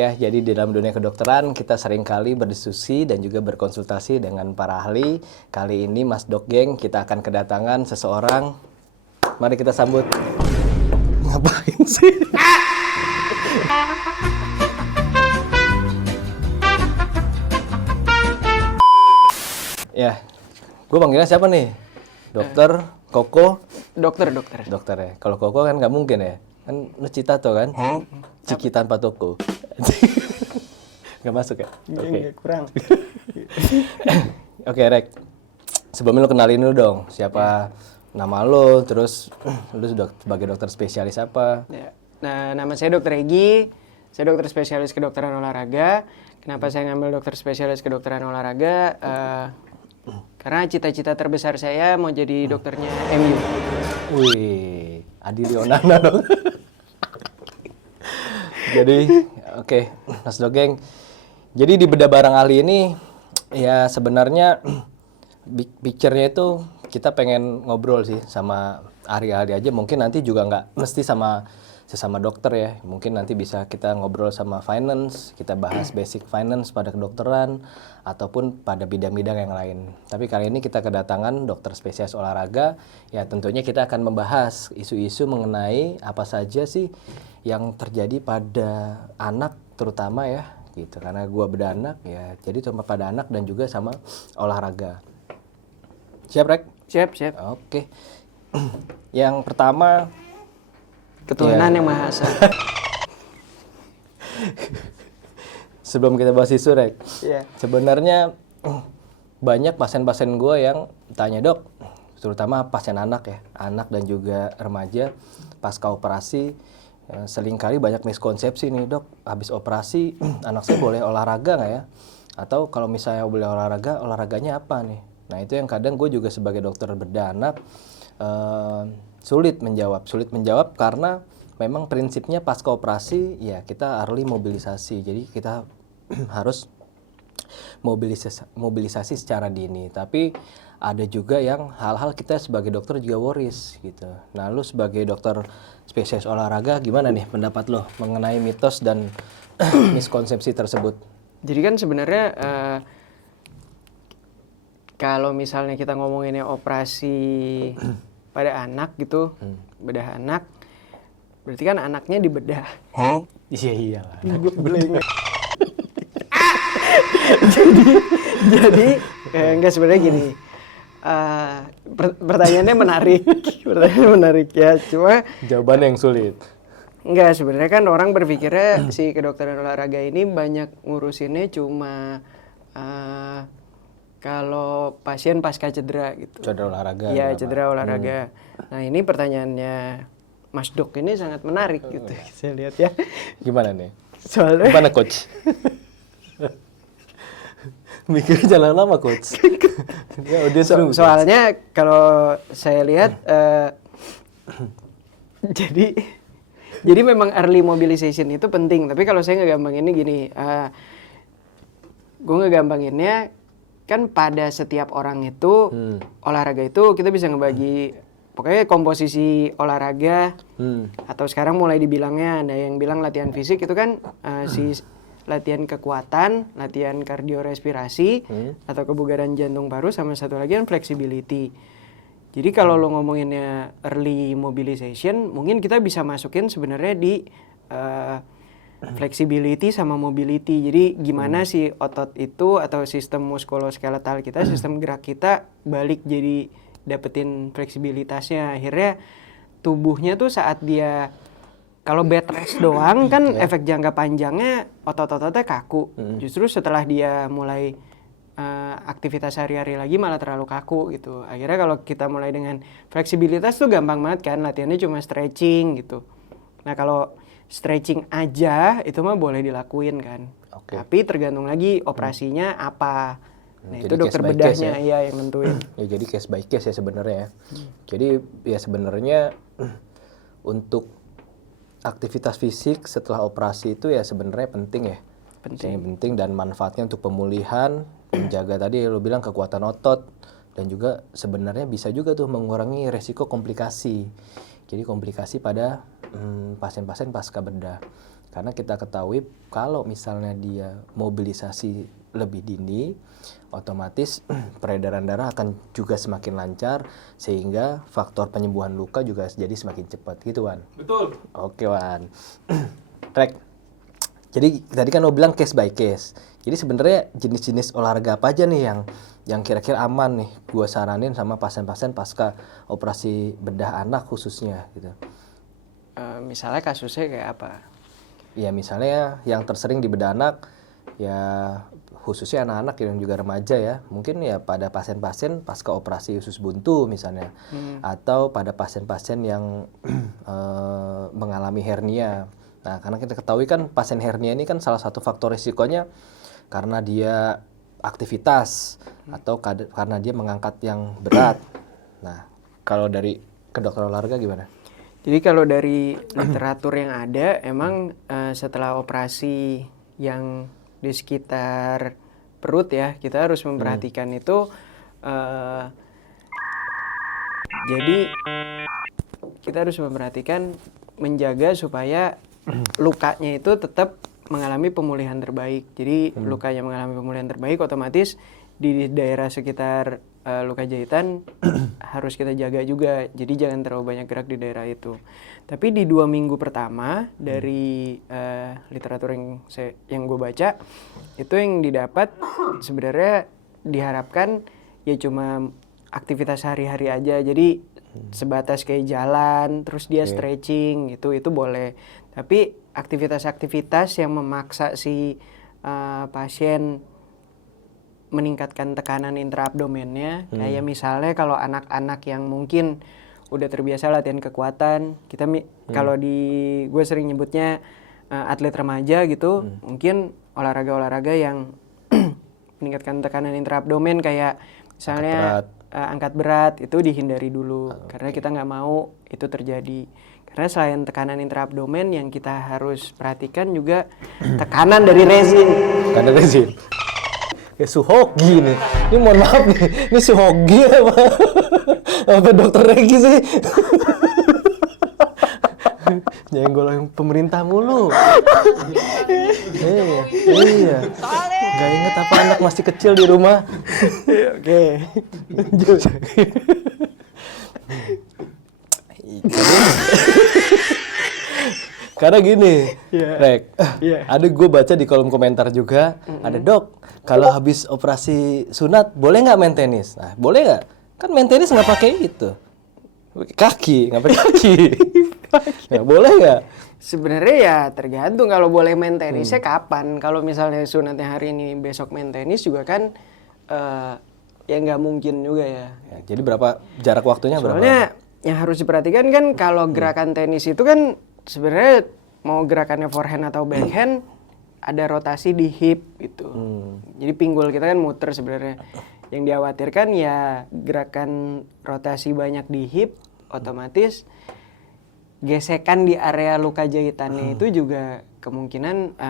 Ya, jadi di dalam dunia kedokteran kita seringkali berdiskusi dan juga berkonsultasi dengan para ahli. Kali ini Mas Dok Geng kita akan kedatangan seseorang. Mari kita sambut. Ngapain sih? Ya, gue panggilnya siapa nih? Dokter Koko? Dokter. Dokter ya. Kalau Koko kan nggak mungkin ya. Kan lu Cita tuh kan? Ciki tanpa toko. Nggak masuk ya? Oke. Kurang. Oke, Rek. Sebelumnya lu kenalin dulu dong. Siapa nama lu, terus lu sebagai dokter spesialis apa? Ya. Nah, nama saya Dokter Egi. Saya dokter spesialis kedokteran olahraga. Kenapa saya ngambil dokter spesialis kedokteran olahraga? Karena cita-cita terbesar saya mau jadi dokternya MU. Wih, Adi Lionana dong. Jadi, oke, Mas Dogeng. Jadi di Bedah Barang Ahli ini, ya sebenarnya picture-nya itu kita pengen ngobrol sih sama ahli-ahli aja. Mungkin nanti juga nggak mesti sama sesama dokter ya. Mungkin nanti bisa kita ngobrol sama finance, kita bahas basic finance pada kedokteran, ataupun pada bidang-bidang yang lain. Tapi kali ini kita kedatangan dokter spesialis olahraga, ya tentunya kita akan membahas isu-isu mengenai apa saja sih yang terjadi pada anak terutama ya, gitu. Karena gua bedah anak ya, jadi cuma pada anak dan juga sama olahraga. Siap, Rek? Siap. Oke. Yang pertama, Ketuhanan yang Maha Esa. sebelum kita bahas isu, Rek, Iya. sebenarnya banyak pasien-pasien gue yang tanya, Dok, terutama pasien anak ya, anak dan juga remaja pasca operasi, seringkali banyak miskonsepsi nih, Dok, habis operasi anak saya boleh olahraga nggak ya? Atau kalau misalnya boleh olahraga, olahraganya apa nih? Nah itu yang kadang gue juga sebagai dokter bedah anak sulit menjawab karena memang prinsipnya pasca operasi ya kita early mobilisasi, jadi kita harus mobilisasi secara dini. Tapi ada juga yang hal-hal kita sebagai dokter juga worries gitu. Nah lu sebagai dokter spesialis olahraga gimana nih pendapat lo mengenai mitos dan miskonsepsi tersebut? Jadi kan sebenarnya kalau misalnya kita ngomonginnya operasi pada anak gitu, bedah anak, berarti kan anaknya dibedah. Iya iyalah. Jadi enggak sebenarnya gini. Pertanyaannya menarik ya. Cuma Jawabannya yang sulit. enggak, sebenarnya kan orang berpikirnya si kedokteran olahraga ini banyak ngurusinnya cuma kalau pasien pasca cedera gitu. Cedera olahraga. Iya, cedera olahraga. Nah, ini pertanyaannya Mas Dok ini sangat menarik gitu. Saya lihat ya. Gimana nih? Soalnya Gimana coach? Mikirnya jangan lama coach. Ya udah seru. soalnya kalau saya lihat jadi memang early mobilization itu penting. Tapi kalau saya ngegampanginnya gini, gue ngegampanginnya kan pada setiap orang itu olahraga itu kita bisa ngebagi pokoknya komposisi olahraga atau sekarang mulai dibilangnya ada yang bilang latihan fisik itu kan si latihan kekuatan, latihan kardiorespirasi atau kebugaran jantung paru, sama satu lagi kan flexibility. Jadi kalau lo ngomonginnya early mobilization, mungkin kita bisa masukin sebenarnya di flexibility sama mobility. Jadi gimana sih otot itu atau sistem muskuloskeletal kita, sistem gerak kita balik jadi dapetin fleksibilitasnya. Akhirnya tubuhnya tuh saat dia kalau bed rest doang kan efek jangka panjangnya otot-ototnya kaku. Justru setelah dia mulai aktivitas sehari-hari lagi malah terlalu kaku gitu. Akhirnya kalau kita mulai dengan fleksibilitas tuh gampang banget kan, latihannya cuma stretching gitu. Nah kalau stretching aja itu mah boleh dilakuin kan. Tapi tergantung lagi operasinya apa. Nah itu dokter bedahnya ya yang nentuin. Ya jadi case by case ya sebenarnya ya. Jadi ya sebenarnya untuk aktivitas fisik setelah operasi itu ya sebenarnya penting ya. Penting dan manfaatnya untuk pemulihan, menjaga tadi lo bilang kekuatan otot, dan juga sebenarnya bisa juga tuh mengurangi resiko komplikasi. Jadi komplikasi pada pasien-pasien pasca bedah. Karena kita ketahui kalau misalnya dia mobilisasi lebih dini, otomatis peredaran darah akan juga semakin lancar sehingga faktor penyembuhan luka juga jadi semakin cepat gitu Wan. Betul. Oke Wan. Rek. Jadi tadi kan lo bilang case by case. Jadi sebenarnya jenis-jenis olahraga apa aja nih yang kira-kira aman nih gua saranin sama pasien-pasien pasca operasi bedah anak khususnya gitu. Misalnya kasusnya kayak apa? Ya misalnya yang tersering di bedah anak ya khususnya anak-anak yang juga remaja ya, mungkin ya pada pasien-pasien pasca operasi usus buntu misalnya, atau pada pasien-pasien yang mengalami hernia. Nah, karena kita ketahui kan pasien hernia ini kan salah satu faktor risikonya karena dia aktivitas atau karena dia mengangkat yang berat. Nah, kalau dari kedokteran olahraga gimana? Jadi kalau dari literatur yang ada, emang setelah operasi yang di sekitar perut ya, kita harus memperhatikan itu. Jadi kita harus memperhatikan, menjaga supaya lukanya itu tetap mengalami pemulihan terbaik. Jadi lukanya mengalami pemulihan terbaik, otomatis di daerah sekitar luka jahitan harus kita jaga juga. Jadi jangan terlalu banyak gerak di daerah itu. Tapi di 2 minggu pertama dari literatur yang gue baca, itu yang didapat sebenarnya diharapkan ya cuma aktivitas sehari-hari aja. Jadi sebatas kayak jalan, terus dia stretching itu boleh. Tapi aktivitas-aktivitas yang memaksa si pasien meningkatkan tekanan intraabdomennya, kayak misalnya kalau anak-anak yang mungkin udah terbiasa latihan kekuatan, kita kalau di gue sering nyebutnya atlet remaja gitu, mungkin olahraga-olahraga yang meningkatkan tekanan intraabdomen kayak misalnya angkat berat itu dihindari dulu, karena kita nggak mau itu terjadi. Karena selain tekanan intraabdomen yang kita harus perhatikan juga tekanan dari rezin. Tekanan rezin. Ya Suhogi nih. Ini mohon maaf nih. Ini Suhogi apa dokter Regi sih? Nyenggol yang pemerintah mulu. Iya. Gak inget apa anak masih kecil di rumah. Oke. Karena gini, Rek, ada gue baca di kolom komentar juga, ada dok, kalau habis operasi sunat boleh nggak main tenis? Nah, boleh nggak? Kan main tenis nggak pakai itu, kaki, nggak pakai kaki, nggak boleh nggak? Sebenarnya ya tergantung, kalau boleh main tenisnya kapan. Kalau misalnya sunatnya hari ini, besok main tenis juga kan ya nggak mungkin juga ya. Jadi berapa jarak waktunya? Soalnya yang harus diperhatikan kan kalau gerakan tenis itu kan sebenarnya mau gerakannya forehand atau backhand ada rotasi di hip gitu. Jadi pinggul kita kan muter sebenarnya. Yang dikhawatirkan ya gerakan rotasi banyak di hip, otomatis gesekan di area luka jahitannya itu juga kemungkinan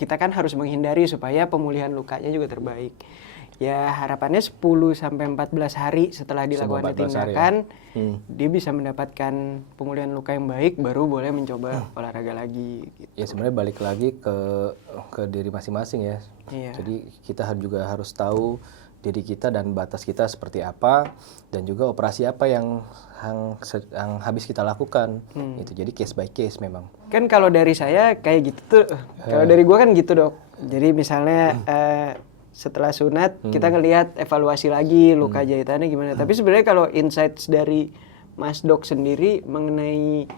kita kan harus menghindari supaya pemulihan lukanya juga terbaik. Ya harapannya 10-14 hari setelah dilakukan tindakan, dia bisa mendapatkan pemulihan luka yang baik, baru boleh mencoba olahraga lagi. Gitu. Ya sebenarnya balik lagi ke diri masing-masing ya. Iya. Jadi kita juga harus tahu diri kita dan batas kita seperti apa, dan juga operasi apa yang habis kita lakukan. Itu jadi case by case memang. Kan kalau dari saya kayak gitu tuh, kalau dari gua kan gitu dok. Jadi misalnya setelah sunat kita ngelihat evaluasi lagi luka jahitannya gimana. Tapi sebenarnya kalau insights dari Mas Dok sendiri mengenai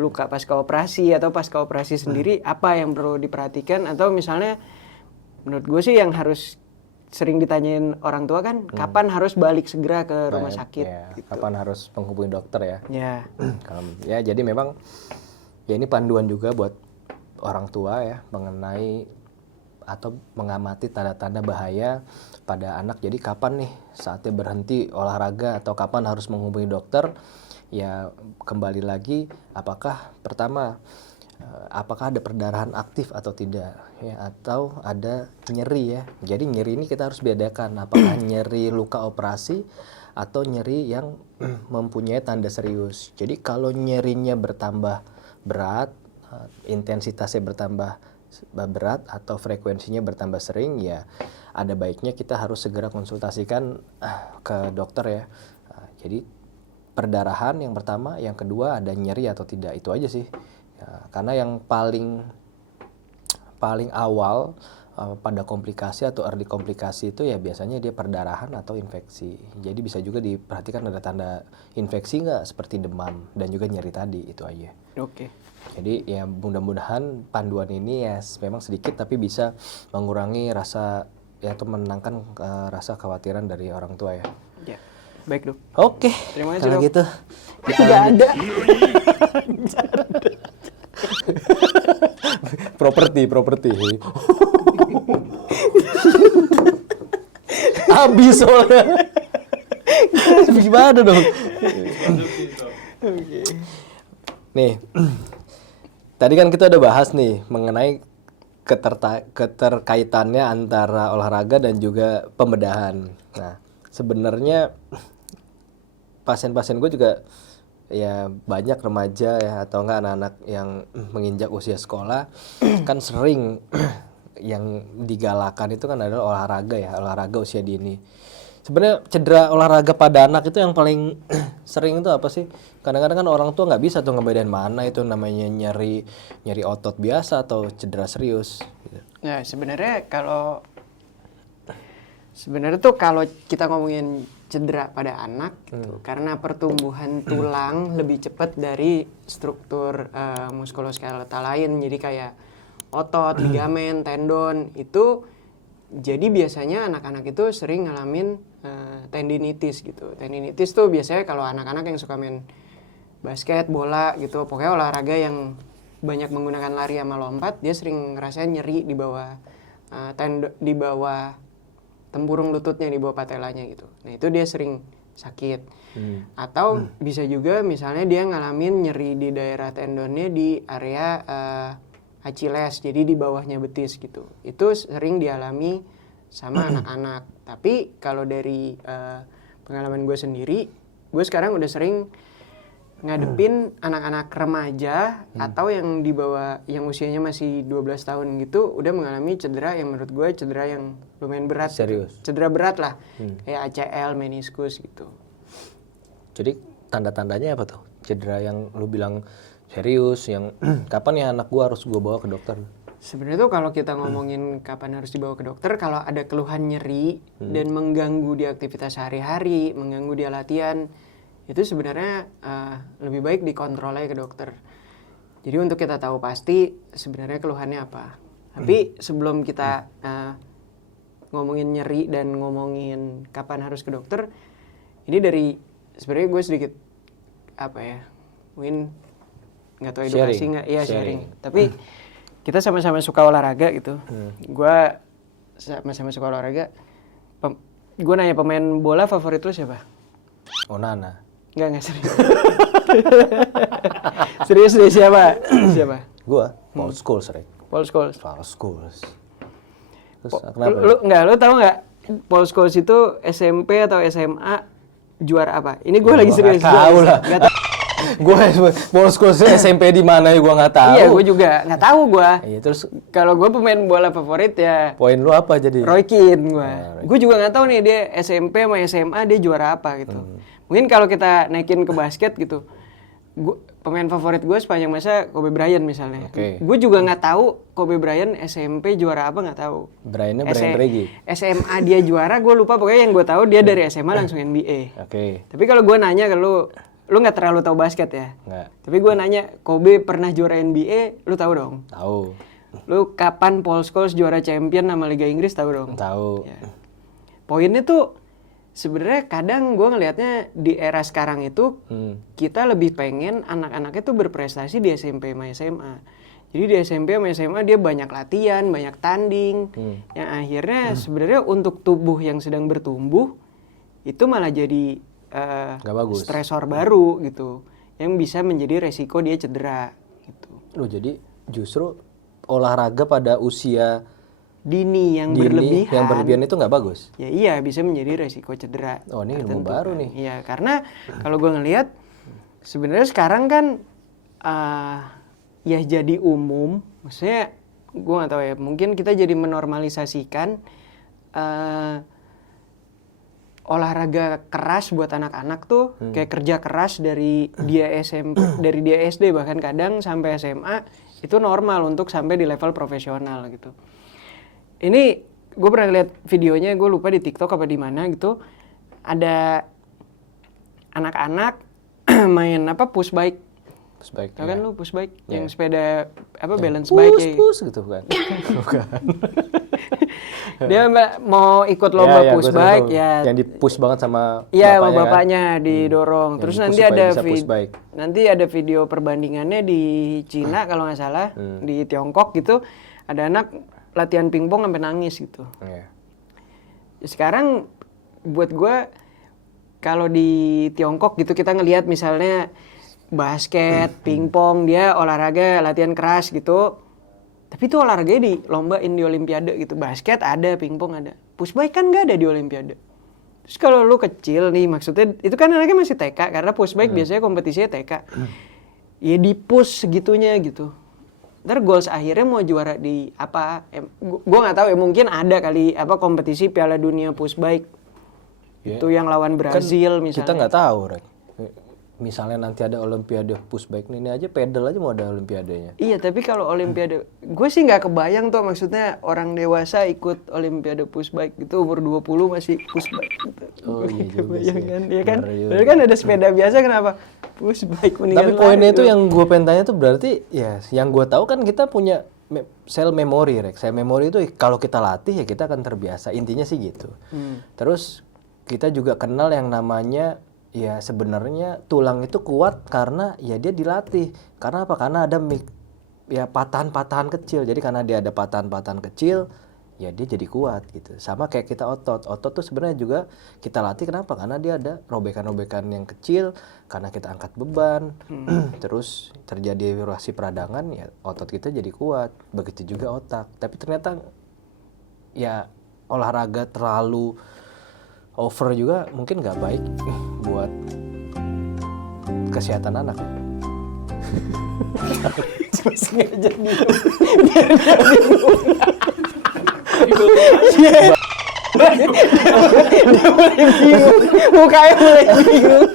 luka pasca operasi atau pasca operasi sendiri, apa yang perlu diperhatikan, atau misalnya menurut gue sih yang harus sering ditanyain orang tua kan, kapan harus balik segera ke rumah sakit? Ya, gitu. Kapan harus menghubungi dokter ya? Ya. Ya jadi memang ya ini panduan juga buat orang tua ya mengenai atau mengamati tanda-tanda bahaya pada anak. Jadi kapan nih saatnya berhenti olahraga atau kapan harus menghubungi dokter? Ya kembali lagi, apakah pertama apakah ada perdarahan aktif atau tidak ya, atau ada nyeri ya. Jadi nyeri ini kita harus bedakan apakah nyeri luka operasi atau nyeri yang mempunyai tanda serius. Jadi kalau nyerinya bertambah berat, intensitasnya bertambah berat atau frekuensinya bertambah sering, ya ada baiknya kita harus segera konsultasikan ke dokter ya. Jadi perdarahan yang pertama, yang kedua ada nyeri atau tidak, itu aja sih. Ya, karena yang paling awal pada komplikasi atau early komplikasi itu ya biasanya dia perdarahan atau infeksi. Jadi bisa juga diperhatikan ada tanda infeksi nggak, seperti demam dan juga nyeri tadi, itu aja. Oke. Jadi ya mudah-mudahan panduan ini ya memang sedikit tapi bisa mengurangi rasa ya atau menenangkan rasa kekhawatiran dari orang tua ya. Ya. Baik, Dok. Oke. Terima kasih, Kalau Dok. gitu kita Nggak ada. properti. Habis soalnya. Gimana dong? Oke. Nih, tadi kan kita udah bahas nih mengenai keterkaitannya antara olahraga dan juga pembedahan. Nah, sebenarnya pasien-pasien gue juga ya banyak remaja ya atau enggak anak-anak yang menginjak usia sekolah kan sering yang digalakan itu kan adalah olahraga usia dini. Sebenarnya cedera olahraga pada anak itu yang paling sering itu apa sih? Kadang-kadang kan orang tua nggak bisa tuh ngebedain mana itu namanya nyeri otot biasa atau cedera serius. Gitu. Nah, sebenarnya tuh kalau kita ngomongin cedera pada anak gitu, karena pertumbuhan tulang lebih cepat dari struktur muskuloskeletal lain, jadi kayak otot, ligamen, tendon itu, jadi biasanya anak-anak itu sering ngalamin tendinitis gitu. Tendinitis tuh biasanya kalau anak-anak yang suka main basket, bola gitu, pokoknya olahraga yang banyak menggunakan lari sama lompat, dia sering ngerasain nyeri di bawah di bawah tempurung lututnya, di bawah patelanya gitu. Nah itu dia sering sakit. Atau bisa juga misalnya dia ngalamin nyeri di daerah tendonnya di area Achilles, jadi di bawahnya betis gitu. Itu sering dialami sama anak-anak. Tapi kalau dari pengalaman gue sendiri, gue sekarang udah sering ngadepin anak-anak remaja atau yang di bawah, yang usianya masih 12 tahun gitu, udah mengalami cedera yang menurut gue cedera yang lumayan berat. Serius? Gitu. Cedera berat lah, kayak ACL, meniskus gitu. Jadi tanda-tandanya apa tuh? Cedera yang lu bilang serius, yang kapan ya anak gua harus gua bawa ke dokter? Sebenarnya tuh kalau kita ngomongin kapan harus dibawa ke dokter, kalau ada keluhan nyeri dan mengganggu di aktivitas sehari-hari, mengganggu di latihan, itu sebenarnya lebih baik dikontrol aja ke dokter. Jadi untuk kita tahu pasti sebenarnya keluhannya apa. Tapi sebelum kita ngomongin nyeri dan ngomongin kapan harus ke dokter, ini dari sebenarnya gue sedikit apa ya, mungkin nggak tahu edukasi nggak, iya sharing. Tapi kita sama-sama suka olahraga gitu. Gue sama-sama suka olahraga. Gue nanya, pemain bola favorit lu siapa? Onana. Enggak serius. Serius deh, siapa? Siapa? Gua Paul Scholes, Rek. Paul Scholes. Paul Scholes. Terus kenapa? Lu tahu nggak Paul Scholes itu SMP atau SMA juara apa? Ini gue lagi serius. Gak tahu lah. Gue Paul Scholes SMP di mana ya gue nggak tahu. Iya, gue juga nggak tahu gue. Iya, terus kalau gue pemain bola favorit ya poin lu apa jadi? Roy Keane gue. Gue juga nggak tahu nih dia SMP sama SMA dia juara apa gitu. Mungkin kalau kita naikin ke basket gitu, pemain favorit gue sepanjang masa Kobe Bryant misalnya. Gue juga nggak tahu Kobe Bryant SMP juara apa, nggak tahu. Bryantnya Brian Reggie. SMA dia juara, gue lupa. Pokoknya yang gue tahu dia dari SMA langsung NBA. Tapi kalau gue nanya ke lu nggak terlalu tahu basket ya? Nggak. Tapi gue nanya, Kobe pernah juara NBA, lu tahu dong? Tahu. Lu kapan Paul Scholes juara champion sama Liga Inggris, tahu dong? Tahu. Ya. Poinnya tuh sebenarnya kadang gue ngelihatnya di era sekarang itu kita lebih pengen anak-anaknya tuh berprestasi di SMP sama SMA. Jadi di SMP sama SMA dia banyak latihan, banyak tanding, yang akhirnya sebenarnya untuk tubuh yang sedang bertumbuh itu malah jadi stresor baru gitu, yang bisa menjadi resiko dia cedera gitu. Loh, jadi justru olahraga pada usia dini yang Dini, berlebihan. yang berlebihan itu nggak bagus. Ya iya, bisa menjadi resiko cedera. Oh, ini ilmu tertentu baru kan. nih. Iya, karena kalau gue ngelihat sebenarnya sekarang kan ya jadi umum. Maksudnya gue nggak tahu ya. Mungkin kita jadi menormalisasikan olahraga keras buat anak-anak tuh kayak kerja keras dari dia SMP, dari dia SD bahkan kadang sampai SMA itu normal untuk sampai di level profesional gitu. Ini gue pernah lihat videonya, gue lupa di TikTok apa di mana gitu. Ada anak-anak main push bike. Push bike. Tahu kan lu push bike Iya. yang sepeda balance bike ya. Push gitu kan. Bukan. Dia mau ikut lomba Ya, push gua tahu. bike ya. Yang di-push banget sama Iya, sama bapaknya kan? bapaknya didorong. Yang Terus di-push nanti supaya ada bisa push bike. nanti ada video perbandingannya di Cina kalau nggak salah, di Tiongkok gitu. Ada anak latihan pingpong sampai nangis gitu. Iya. Sekarang buat gue kalau di Tiongkok gitu kita ngelihat misalnya basket, pingpong, dia olahraga latihan keras gitu. Tapi itu olahraganya dilombain di Olimpiade gitu. Basket ada, pingpong ada. Push bike kan nggak ada di Olimpiade. Terus kalau lu kecil nih, maksudnya itu kan anaknya masih TK karena push bike biasanya kompetisinya TK. Ya di push segitunya gitu. Ntar goals akhirnya mau juara di apa? Gue nggak tahu ya, mungkin ada kali kompetisi Piala Dunia push bike. Iya. Itu yang lawan Brazil Kan misalnya. kita nggak tahu, Rek. Misalnya nanti ada Olimpiade push bike ini aja pedal aja mau ada Olimpiadenya. Iya, tapi kalau Olimpiade, gue sih nggak kebayang tuh maksudnya orang dewasa ikut Olimpiade push bike gitu umur 20 masih push bike gitu. Oh iya juga Kebayang sih. kan? Iya kan? Bener juga. Padahal kan ada sepeda biasa kenapa? Push bike mendingan Tapi poinnya lari itu tuh. yang gue pengen tanya tuh berarti ya yang gue tahu kan kita punya sel memori, Rek. Sel memori itu kalau kita latih ya kita akan terbiasa. Intinya sih gitu. Terus kita juga kenal yang namanya ya sebenarnya tulang itu kuat karena ya dia dilatih. Karena apa? Karena ada ya patahan-patahan kecil. Jadi karena dia ada patahan-patahan kecil, ya dia jadi kuat gitu. Sama kayak kita otot. Otot tuh sebenarnya juga kita latih kenapa? Karena dia ada robekan-robekan yang kecil, karena kita angkat beban. Terus terjadi vibrasi peradangan, ya otot kita jadi kuat. Begitu juga otak. Tapi ternyata ya olahraga terlalu over juga mungkin nggak baik buat kesehatan anak. Sengaja bingung. Biar dia bingung. Dia mulai bingung. Mukanya mulai bingung.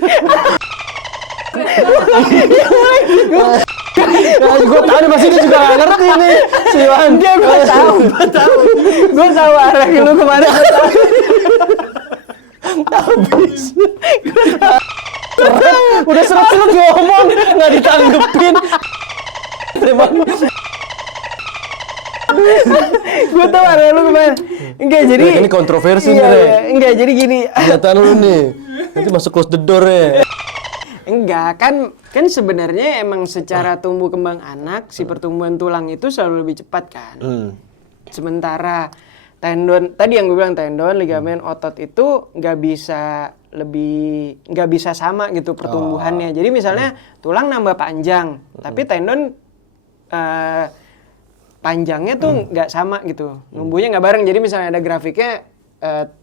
Gue tahu nih pasti dia juga nggak ngerti nih si Iwan. Dia gue tahu. Gue tahu arah lu kemana. Habis. Udah seret-seret ngomong nggak ditanggepin. Gue tahu arah lu kemana. Enggak jadi. Ini kontroversi Iya, nih, Rek. iya. Enggak jadi gini. Kelihatan lu nih. Nanti masuk close the door ya. Enggak, kan sebenarnya emang secara tumbuh kembang anak si pertumbuhan tulang itu selalu lebih cepat kan. Sementara tendon tadi yang gue bilang tendon, ligamen, otot itu nggak bisa sama gitu pertumbuhannya. Jadi misalnya tulang nambah panjang, tapi tendon panjangnya tuh nggak sama gitu, numbuhnya nggak bareng. Jadi misalnya ada grafiknya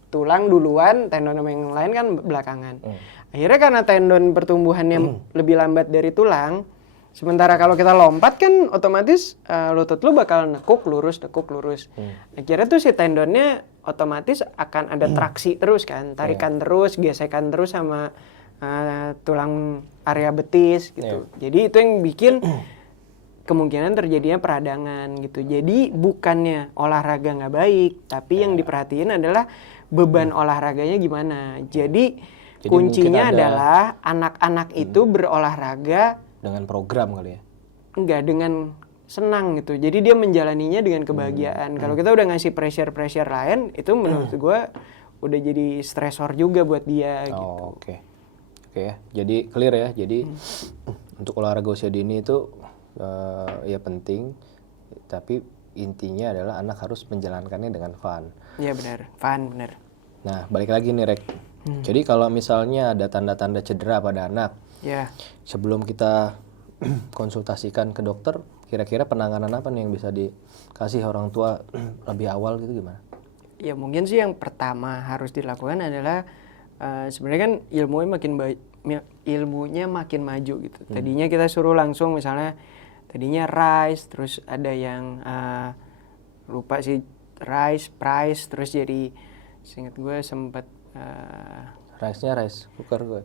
tulang duluan, tendon sama yang lain kan belakangan. Akhirnya karena tendon pertumbuhannya lebih lambat dari tulang, sementara kalau kita lompat kan otomatis lutut lu bakal nekuk lurus. Akhirnya tuh si tendonnya otomatis akan ada traksi terus kan, tarikan terus, gesekan terus sama tulang area betis gitu. Jadi itu yang bikin kemungkinan terjadinya peradangan gitu. Jadi bukannya olahraga nggak baik, tapi yang diperhatiin adalah beban olahraganya gimana. Jadi kuncinya adalah anak-anak itu berolahraga dengan program kali ya. Enggak, dengan senang gitu. Jadi dia menjalaninya dengan kebahagiaan. Kalau kita udah ngasih pressure lain, itu menurut gue udah jadi stresor juga buat dia gitu. Oke ya. Jadi clear ya. Jadi untuk olahraga usia dini itu ya penting, tapi intinya adalah anak harus menjalankannya dengan fun. Iya benar, fun benar. Nah, balik lagi nih, Rek. Jadi kalau misalnya ada tanda-tanda cedera pada anak, Ya. sebelum kita konsultasikan ke dokter, kira-kira penanganan apa nih yang bisa dikasih orang tua lebih awal gitu gimana? Ya mungkin sih yang pertama harus dilakukan adalah sebenarnya kan ilmunya makin maju gitu. Tadinya kita suruh langsung misalnya tadinya rice, terus ada yang lupa sih rice, price, terus jadi seingat gue sempet Rice-nya rice cooker gue.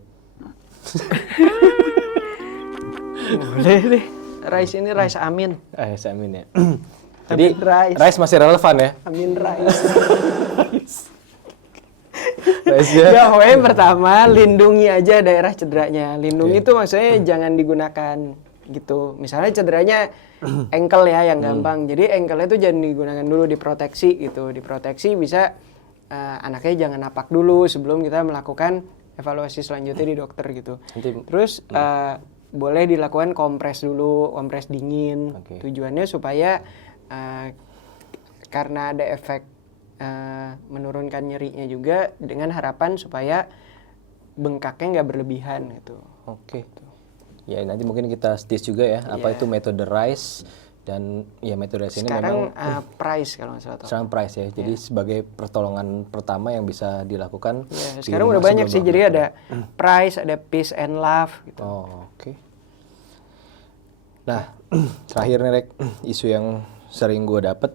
boleh deh. Rice ini rice amin. Amin ya. Jadi Amin rice masih relevan ya? Amin rice. Rice-nya. Ya, pokoknya pertama lindungi aja daerah cederanya. Lindungi itu maksudnya jangan digunakan gitu. Misalnya cederanya ankle ya yang gampang. Jadi ankle-nya itu jangan digunakan dulu, diproteksi gitu. Diproteksi bisa anaknya jangan napak dulu sebelum kita melakukan evaluasi selanjutnya di dokter gitu. Terus boleh dilakukan kompres dulu, kompres dingin. Tujuannya supaya karena ada efek menurunkan nyerinya juga dengan harapan supaya bengkaknya nggak berlebihan gitu. Oke. Ya nanti mungkin kita stitch juga ya. Apa itu metode rice dan ya metode rice ini Sekarang memang price kalau nggak salah. sekarang price ya. Jadi sebagai pertolongan pertama yang bisa dilakukan. Ya, sekarang udah banyak sih. Jadi ada price, ada peace and love gitu. Oh, oke. Nah, terakhir nih Rek, isu yang sering gue dapet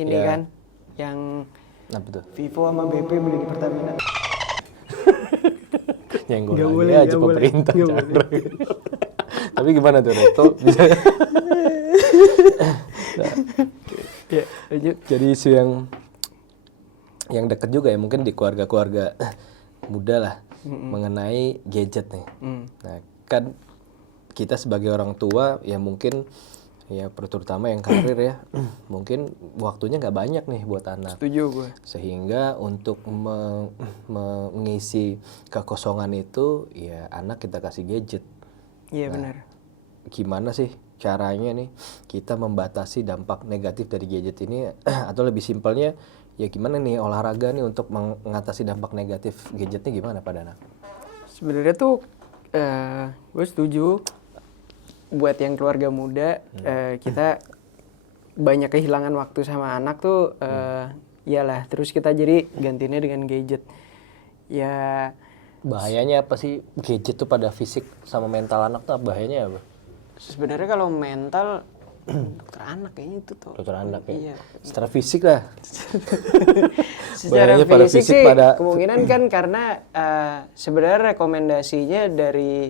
ini ya, kan yang apa tuh? Vivo sama BP beli di Pertamina. Nyenggol Nggak lagi boleh, aja nggak boleh. pemerintah. Nggak Chandra. Tapi gimana tuh Rek? Tuh bisa. Nah, Ya, lanjut. jadi isu yang deket juga ya mungkin di keluarga-keluarga muda lah mengenai gadget nih. Nah kan kita sebagai orang tua ya mungkin ya terutama yang karir ya mungkin waktunya nggak banyak nih buat anak. Setuju gue. Sehingga untuk mengisi kekosongan itu ya anak kita kasih gadget. Iya benar. Gimana sih caranya nih kita membatasi dampak negatif dari gadget ini atau lebih simpelnya ya gimana nih olahraga nih untuk mengatasi dampak negatif gadgetnya gimana pada anak? Sebenarnya tuh gue setuju buat yang keluarga muda kita banyak kehilangan waktu sama anak tuh iyalah terus kita jadi gantinya dengan gadget. Ya Bahayanya apa sih gadget tuh pada fisik sama mental anak tuh bahayanya apa? sebenarnya kalau mental dokter anak kayaknya itu tuh. Dokter anak ya. Iya. Secara fisik lah. Secara Bahayanya pada fisik fisik sih pada- kemungkinan kan karena sebenarnya rekomendasinya dari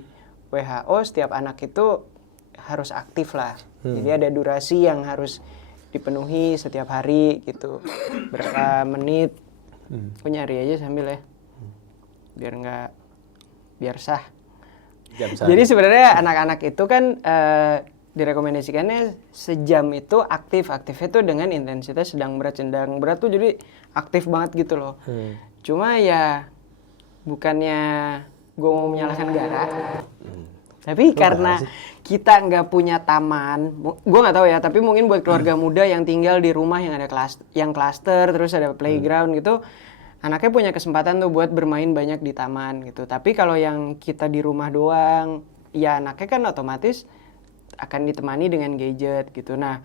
WHO setiap anak itu harus aktif lah. Jadi ada durasi yang harus dipenuhi setiap hari gitu. Berapa menit. Aku nyari aja sambil ya. Biar sah. Jam sehari. Jadi sebenarnya anak-anak itu kan direkomendasikannya sejam itu aktifnya tuh dengan intensitas sedang berat tuh jadi aktif banget gitu loh. Cuma ya bukannya gue mau menyalahkan negara, tapi karena kita nggak punya taman, gue nggak tahu ya. Tapi mungkin buat keluarga muda yang tinggal di rumah yang ada yang klaster terus ada playground gitu. Anaknya punya kesempatan tuh buat bermain banyak di taman gitu. Tapi kalau yang kita di rumah doang, ya anaknya kan otomatis akan ditemani dengan gadget gitu. Nah,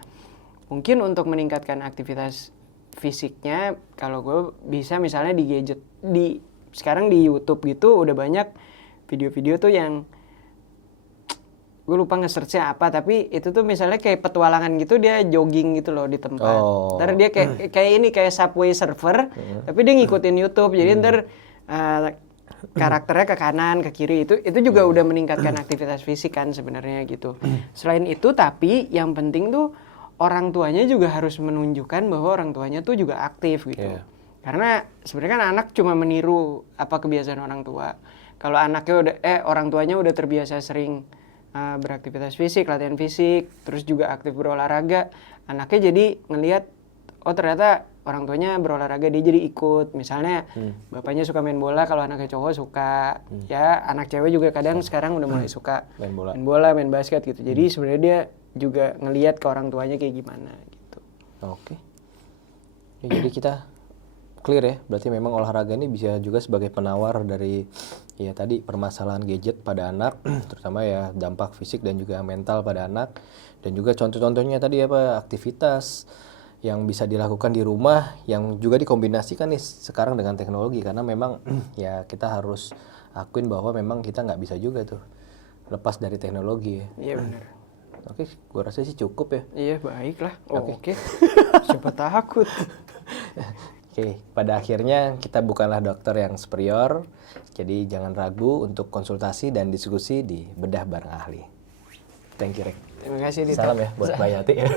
mungkin untuk meningkatkan aktivitas fisiknya, kalau gue bisa misalnya di gadget, sekarang di YouTube gitu udah banyak video-video tuh yang gue lupa nge-search-nya apa, tapi itu tuh misalnya kayak petualangan gitu, dia jogging gitu loh di tempat. Ntar dia kayak Subway Surfer, tapi dia ngikutin YouTube. Jadi ntar karakternya ke kanan, ke kiri, itu juga udah meningkatkan aktivitas fisik kan sebenarnya gitu. Selain itu, tapi yang penting tuh orang tuanya juga harus menunjukkan bahwa orang tuanya tuh juga aktif gitu. Karena sebenarnya kan anak cuma meniru apa kebiasaan orang tua. Kalau anaknya orang tuanya udah terbiasa sering beraktivitas fisik, latihan fisik, terus juga aktif berolahraga, anaknya jadi ngelihat oh ternyata orang tuanya berolahraga, dia jadi ikut. Misalnya bapaknya suka main bola, kalau anaknya cowok suka, ya anak cewek juga kadang sekarang udah mulai suka main bola, main basket gitu. Jadi sebenarnya dia juga ngelihat ke orang tuanya kayak gimana gitu. Oke. Ya, jadi kita clear ya. Berarti memang olahraga ini bisa juga sebagai penawar dari ya tadi permasalahan gadget pada anak, terutama ya dampak fisik dan juga mental pada anak. Dan juga contoh-contohnya tadi apa aktivitas yang bisa dilakukan di rumah yang juga dikombinasikan nih sekarang dengan teknologi karena memang ya kita harus akuin bahwa memang kita nggak bisa juga tuh lepas dari teknologi ya. Iya benar. Oke, gua rasa sih cukup ya. Iya baiklah. Oke. Oke. Siapa takut? Oke, pada akhirnya kita bukanlah dokter yang superior, jadi jangan ragu untuk konsultasi dan diskusi di Bedah Bareng Ahli. Thank you, Rek. Terima kasih Dita. Salam ya buat Mbak Yati ya.